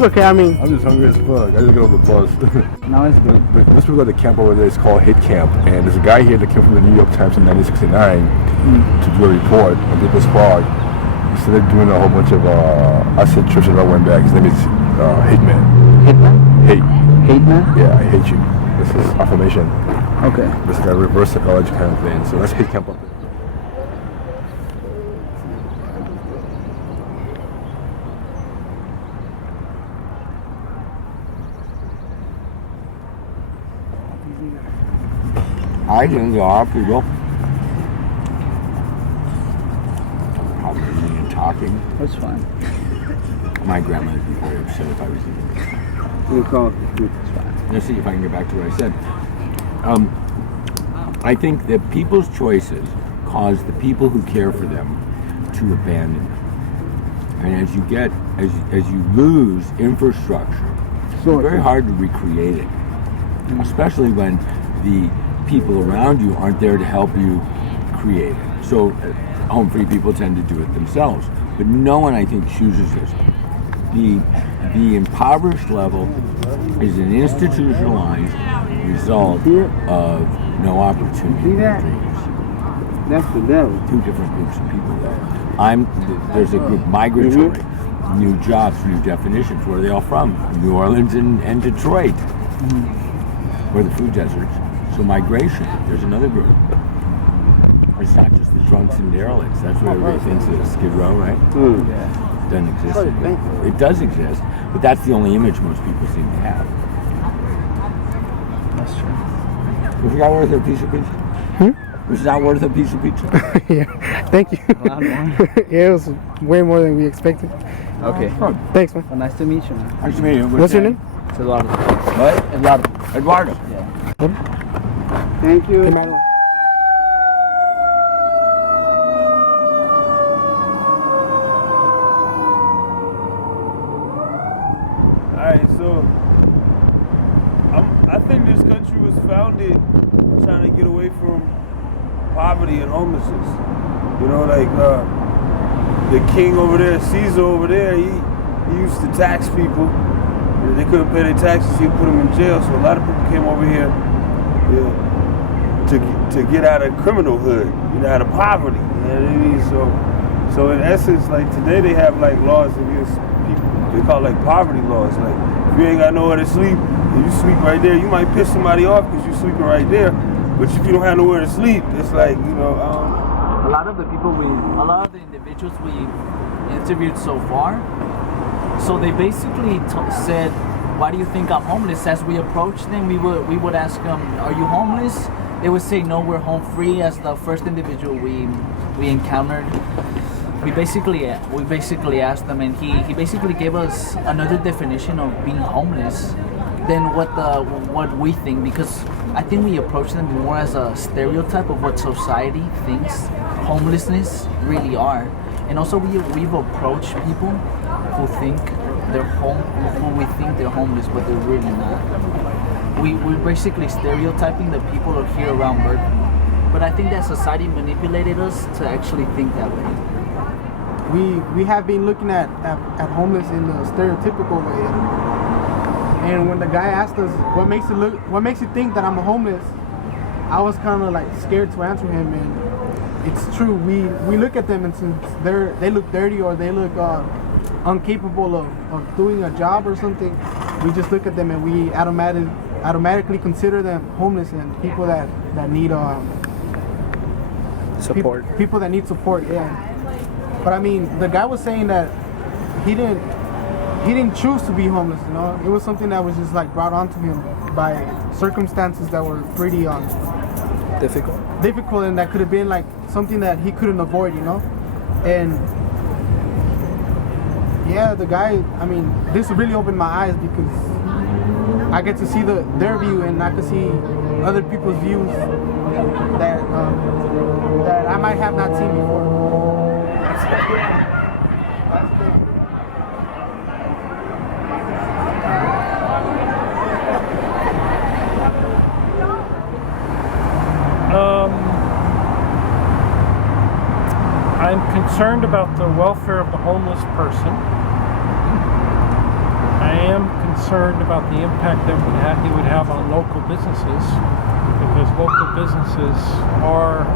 That's okay. I mean, I'm just hungry as fuck. I just got off the bus. No, it's good. This was at the camp over there. It's called Hate Camp, and there's a guy here that came from the New York Times in 1969 to do a report on People's Park. He started doing a whole bunch of acid trips and I went back. His name is Hitman. Hitman? Hate. Hitman? Yeah, I hate you. This is affirmation. Okay. It's like a reverse psychology kind of thing. So that's Hate Camp up there. I didn't go out, people. Probably me and talking. That's fine. My grandmother would be very upset if I was eating this. We'll call it. It's fine. Let's see if I can get back to what I said. I think that people's choices cause the people who care for them to abandon them. And as you lose infrastructure, it's very hard to recreate it, especially when the people around you aren't there to help you create it. So home-free people tend to do it themselves. But no one, I think, chooses this. The impoverished level is an institutionalized result of no opportunity for dreams. That's the devil. Two different groups of people there. There's a group migratory, new jobs, new definitions. Where are they all from? New Orleans and Detroit. Or the food deserts. So migration. There's another group. It's not just the drunks and derelicts. That's what everybody thinks it is. Skid Row, right? It doesn't exist. It does exist, but that's the only image most people seem to have. That's true. Was that worth a piece of pizza? Was that worth a piece of pizza? yeah. Thank you. Yeah, it was way more than we expected. Okay. Oh, thanks, man. Well, nice to meet you, man. Nice to meet you. What's your name? It's Eduardo. What? Eduardo. Yeah. Thank you. Emmanuel. Alright, so I think this country was founded trying to get away from poverty and homelessness. You know, like the king over there, Caesar over there, he used to tax people. If they couldn't pay their taxes, he'd put them in jail. So a lot of people came over here to get out of criminalhood, you know, out of poverty. You know what I mean? So in essence, like today they have like laws against people. They call it like poverty laws. Like if you ain't got nowhere to sleep, and you sleep right there, you might piss somebody off because you're sleeping right there. But if you don't have nowhere to sleep, it's like, you know, a lot of the individuals we interviewed so far, so they basically said, why do you think I'm homeless? As we approached them, we would ask them, are you homeless? They would say, no, we're home free. As the first individual we encountered, we basically asked them, and he basically gave us another definition of being homeless than what we think, because I think we approach them more as a stereotype of what society thinks homelessness really are. And also we've approached people who think they're who we think they're homeless, but they're really not. We're basically stereotyping the people who are here around Berkeley. But I think that society manipulated us to actually think that way. We have been looking at homeless in the stereotypical way. And when the guy asked us, what makes you think that I'm a homeless? I was kind of like scared to answer him, and it's true. We look at them, and since they look dirty or they look incapable of doing a job or something, we just look at them and we automatically consider them homeless and people that need Support. People that need support, yeah. But I mean, the guy was saying that he didn't choose to be homeless, you know. It was something that was just like brought onto him by circumstances that were pretty difficult, and that could have been like something that he couldn't avoid, you know. And yeah, the guy, I mean, this really opened my eyes because I get to see their view, and I could see other people's views that I might have not seen before. I'm concerned about the welfare of the homeless person. I concerned about the impact that it would have on local businesses, because local businesses are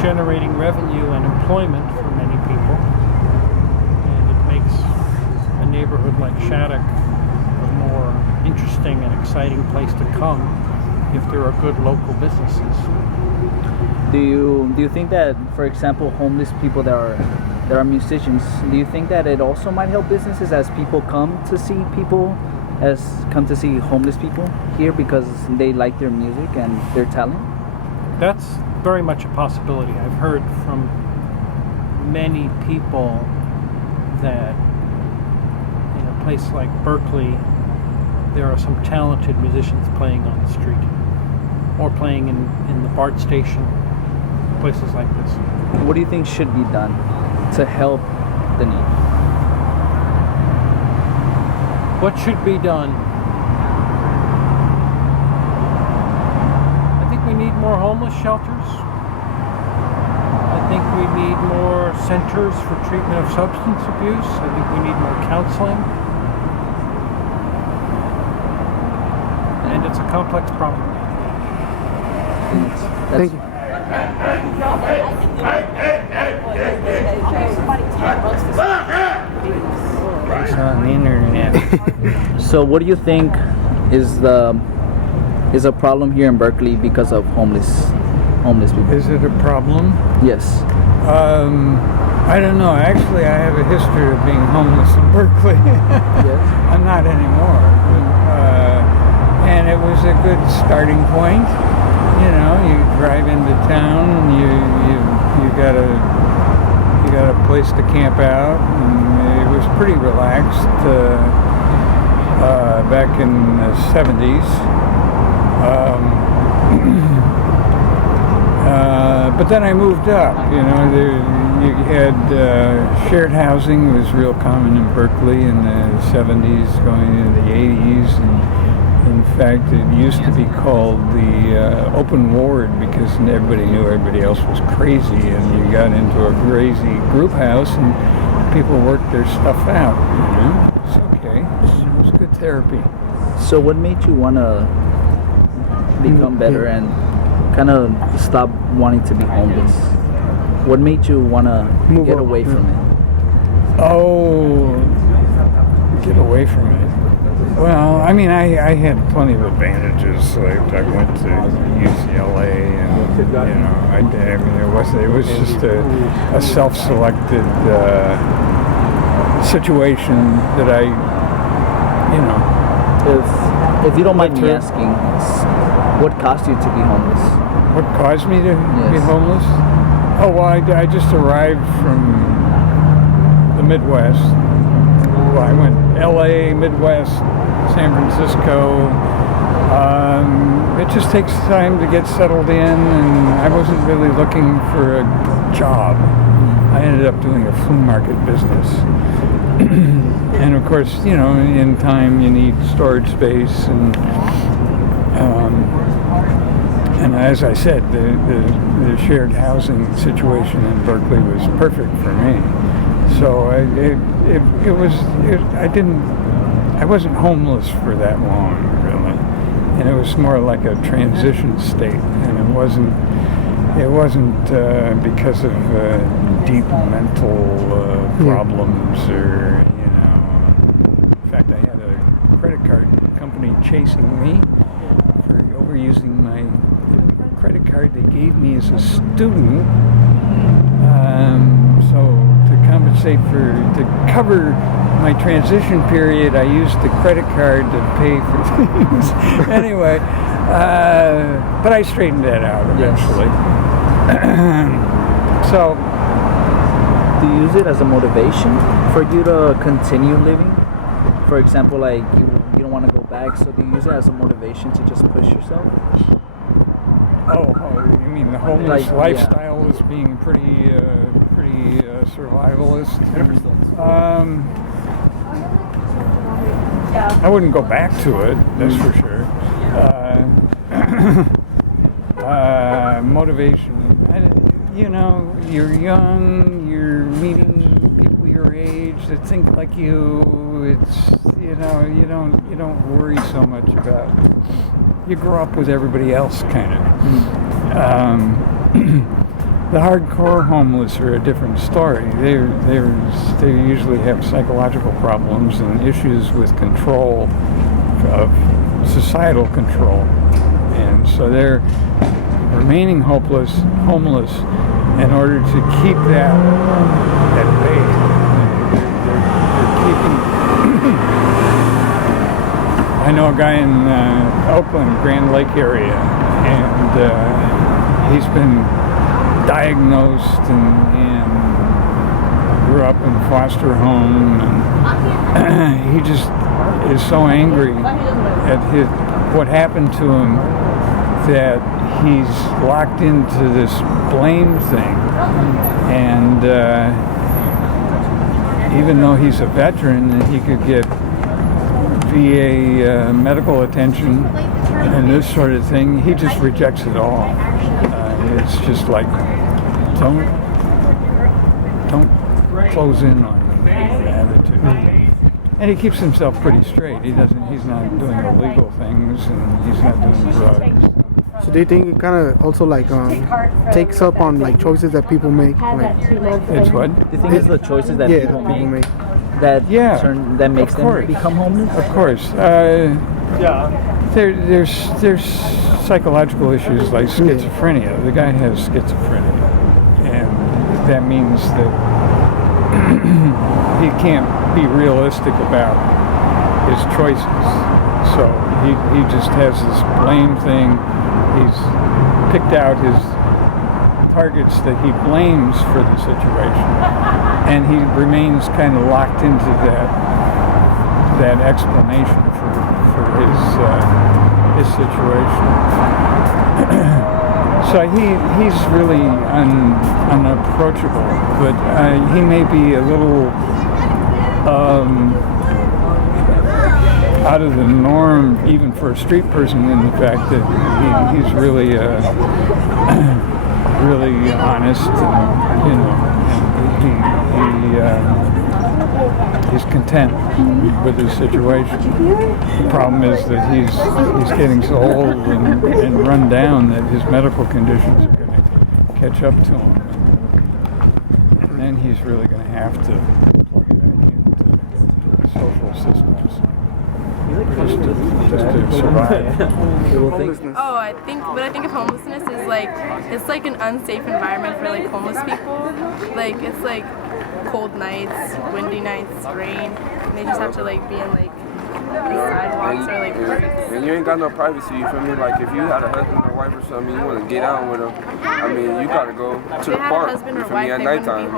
generating revenue and employment for many people, and it makes a neighborhood like Shattuck a more interesting and exciting place to come if there are good local businesses. Do you think that, for example, homeless people that are musicians, do you think that it also might help businesses as people come to see homeless people here because they like their music and their talent? That's very much a possibility. I've heard from many people that in a place like Berkeley, there are some talented musicians playing on the street or playing in the BART station, places like this. What do you think should be done to help the need? What should be done? I think we need more homeless shelters. I think we need more centers for treatment of substance abuse. I think we need more counseling. And it's a complex problem. Thank you. It's on the internet. So what do you think is a problem here in Berkeley because of homeless people? Is it a problem? Yes. I don't know. Actually, I have a history of being homeless in Berkeley. Yes. I'm not anymore. And it was a good starting point. You know, you drive into town and you got a place to camp out, and it was pretty relaxed back in the 70s. But then I moved up. You know, you had shared housing was real common in Berkeley in the 70s, going into the 80s, and in fact, it used to be called the open ward because everybody knew everybody else was crazy, and you got into a crazy group house and people worked their stuff out. You know, it's okay. It was good therapy. So what made you want to become better and kind of stop wanting to be homeless? What made you want to get away from it? Oh, get away from it. Well, I mean, I had plenty of advantages. Like I went to UCLA, and you know, I mean, it was just a self-selected situation that I, you know. If you don't mind me asking, what caused you to be homeless? What caused me to be homeless? Oh, well, I just arrived from the Midwest. Well, I went LA, Midwest, San Francisco. It just takes time to get settled in, and I wasn't really looking for a job. I ended up doing a flea market business. And of course, you know, in time you need storage space, and as I said, the shared housing situation in Berkeley was perfect for me. So I wasn't homeless for that long, really, and it was more like a transition state, and it wasn't because of deep mental problems, or you know. In fact, I had a credit card company chasing me for overusing my credit card they gave me as a student. So to cover my transition period, I used the credit card to pay for things. Anyway, but I straightened that out eventually. So, do you use it as a motivation for you to continue living? For example, like you don't want to go back, so do you use it as a motivation to just push yourself? Oh, you mean the homeless lifestyle is being pretty survivalist? I wouldn't go back to it, that's for sure. Motivation. You know, you're young, you're meeting people your age that think like you, too, it's you don't worry so much about. You grow up with everybody else, kind of. The hardcore homeless are a different story. They usually have psychological problems and issues with control of societal control, and so they're remaining homeless in order to keep that at bay. They're keeping. I know a guy in Oakland, Grand Lake area, and he's been diagnosed and grew up in a foster home, and he just is so angry at what happened to him that he's locked into this blame thing. And even though he's a veteran and he could get VA medical attention and this sort of thing, he just rejects it all. It's just like, don't close in on them, attitude. And he keeps himself pretty straight. He's not doing illegal things, and he's not doing drugs. So do you think it kind of also like takes up on like choices that people make? Like, it's what? Do you think it's the choices that people make that makes them become homeless? Of course. There's psychological issues like schizophrenia. The guy has schizophrenia, and that means that he can't be realistic about his choices. So he just has this blame thing. He's picked out his targets that he blames for the situation, and he remains kind of locked into that explanation for his situation. So he's really unapproachable, but he may be a little out of the norm, even for a street person, in the fact that he's really really honest, and he's content with his situation. The problem is that he's getting so old and run down that his medical conditions are going to catch up to him, and then he's really going to have to plug it into social systems just to survive. Oh, I think of homelessness is like, it's like an unsafe environment for like homeless people. Like, it's like cold nights, windy nights, rain, and they just have to like be in like the sidewalks or like parks. And you ain't got no privacy, you feel me? Like if you had a husband or wife or something, you want to get out with them, I mean, you gotta go to the park, you feel me, at nighttime.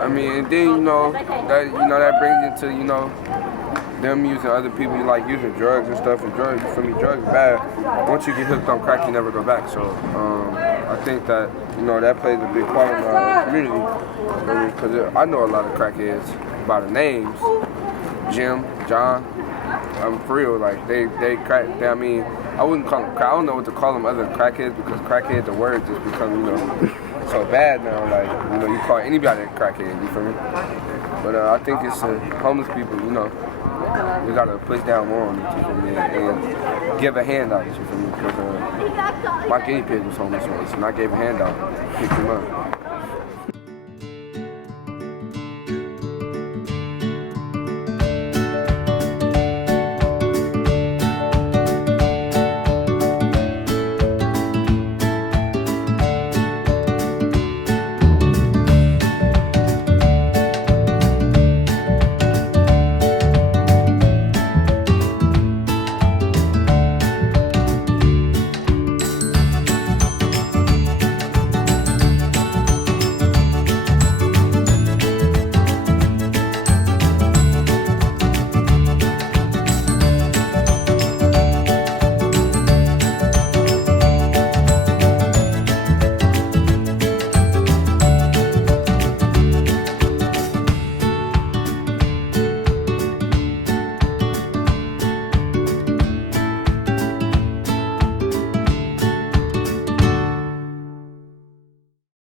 I mean, and then that brings into, them using other people, like using drugs and stuff, and drugs, you feel me, drugs bad. Once you get hooked on crack, you never go back. So I think that, that plays a big part in our community. Because I know a lot of crackheads by the names, Jim, John. I'm for real, like they crack. I mean, I wouldn't call them crack. I don't know what to call them other than crackheads, because crackhead, the word just become, so bad now. Like, you call anybody a crackhead, you feel me? But I think it's homeless people, we gotta push down more on it, you feel me, and give a handout, you feel me, because my guinea pig was homeless once, and I gave a handout, picked him up.